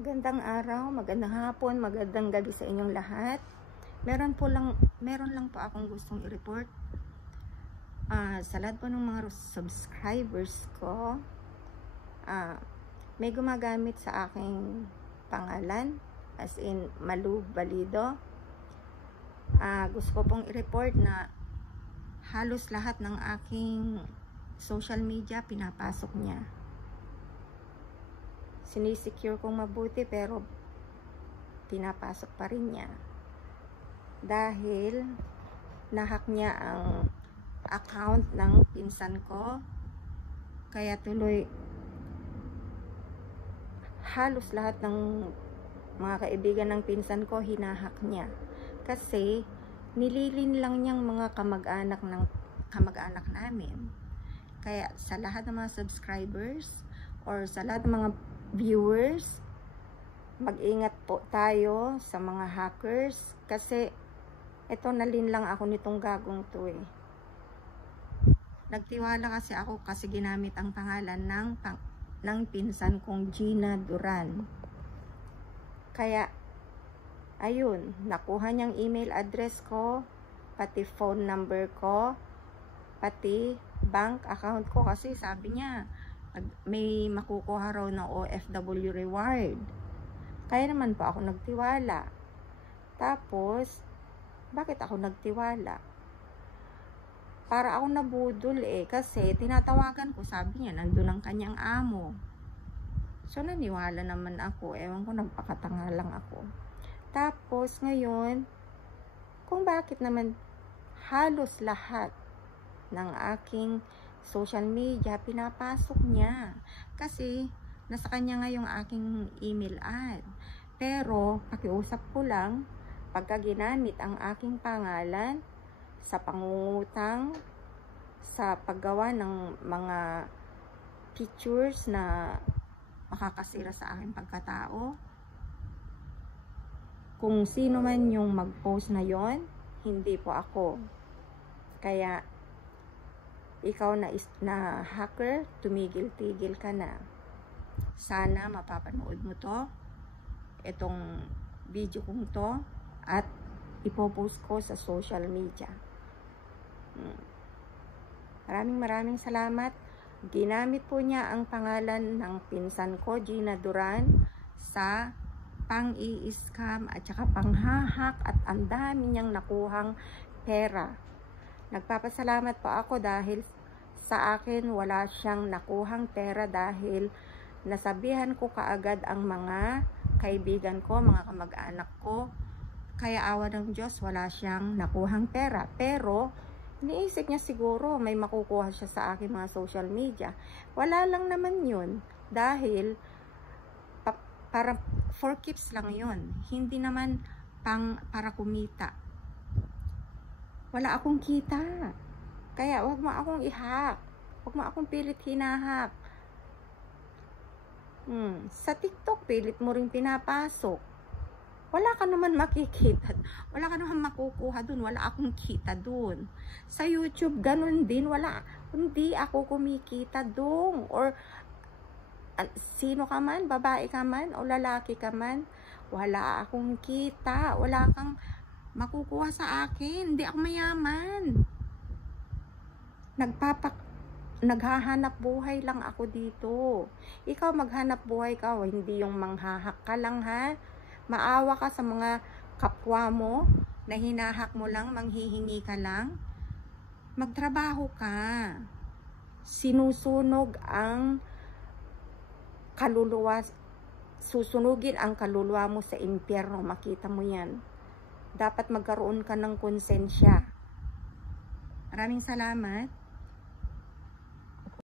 Magandang araw, magandang hapon, magandang gabi sa inyong lahat. Meron lang po akong gustong i-report. Sa lahat po ng mga subscribers ko, may gumagamit sa aking pangalan, as in Malu Balido. Gusto ko pong i-report na halos lahat ng aking social media pinapasok niya. Sinisecure kong mabuti pero pinapasok pa rin niya. Dahil nahack niya ang account ng pinsan ko. Kaya tuloy halos lahat ng mga kaibigan ng pinsan ko hinahack niya. Kasi nililin lang niyang mga kamag-anak namin. Kaya sa lahat ng mga subscribers or sa lahat ng mga viewers, mag-ingat po tayo sa mga hackers kasi ito, nalin lang ako nitong gagong to eh. Nagtiwala kasi ako kasi ginamit ang pangalan ng pinsan kong Gina Duran. Kaya ayun, nakuha niyang email address ko, pati phone number ko, pati bank account ko kasi sabi niya may makukuha raw ng OFW reward. Kaya naman po ako nagtiwala. Tapos, bakit ako nagtiwala? Para ako nabudol eh. Kasi tinatawagan ko, sabi niya, nandun ang kanyang amo. So, naniwala naman ako. Ewan ko, nagpakatanga lang ako. Tapos, ngayon, kung bakit naman halos lahat ng aking social media pinapasok niya kasi nasa kanya nga yung aking email ad. Pero pakiusap ko lang, pagka ginamit ang aking pangalan sa pangungutang, sa paggawa ng mga pictures na makakasira sa aking pagkatao, kung sino man yung mag-post na yon, hindi po ako. Kaya ikaw na hacker, tumigil-tigil ka na. Sana mapapanood mo to, itong video kong to, at ipopost ko sa social media. Maraming salamat. Ginamit po niya ang pangalan ng pinsan ko, Gina Duran, sa pang-i-scam at saka pang-hahack, at ang dami niyang nakuhang pera. Nagpapasalamat po ako dahil sa akin wala siyang nakuhang pera dahil nasabihan ko kaagad ang mga kaibigan ko, mga kamag-anak ko. Kaya awa ng Diyos, wala siyang nakuhang pera. Pero iniisip niya siguro may makukuha siya sa aking mga social media. Wala lang naman yun dahil para for keeps lang yun. Hindi naman para kumita. Wala akong kita. Kaya wag mo akong i-hack. Wag mo akong pilit hinahack. Sa TikTok, pilit mo rin pinapasok. Wala ka naman makikita. Wala ka naman makukuha dun. Wala akong kita dun. Sa YouTube, ganun din. Hindi ako kumikita dun. Or sino ka man, babae ka man, o lalaki ka man, wala akong kita. Wala kang makukuha sa akin. Hindi ako mayaman. Naghahanap buhay lang ako dito. Ikaw maghanap buhay ka, hindi yung manghahak ka lang ha. Maawa ka sa mga kapwa mo na hinahak mo lang, manghihingi ka lang. Magtrabaho ka. Sinusunog ang kaluluwa, susunugin ang kaluluwa mo sa impyerno. Makita mo yan. Dapat magkaroon ka ng konsensya. Maraming salamat.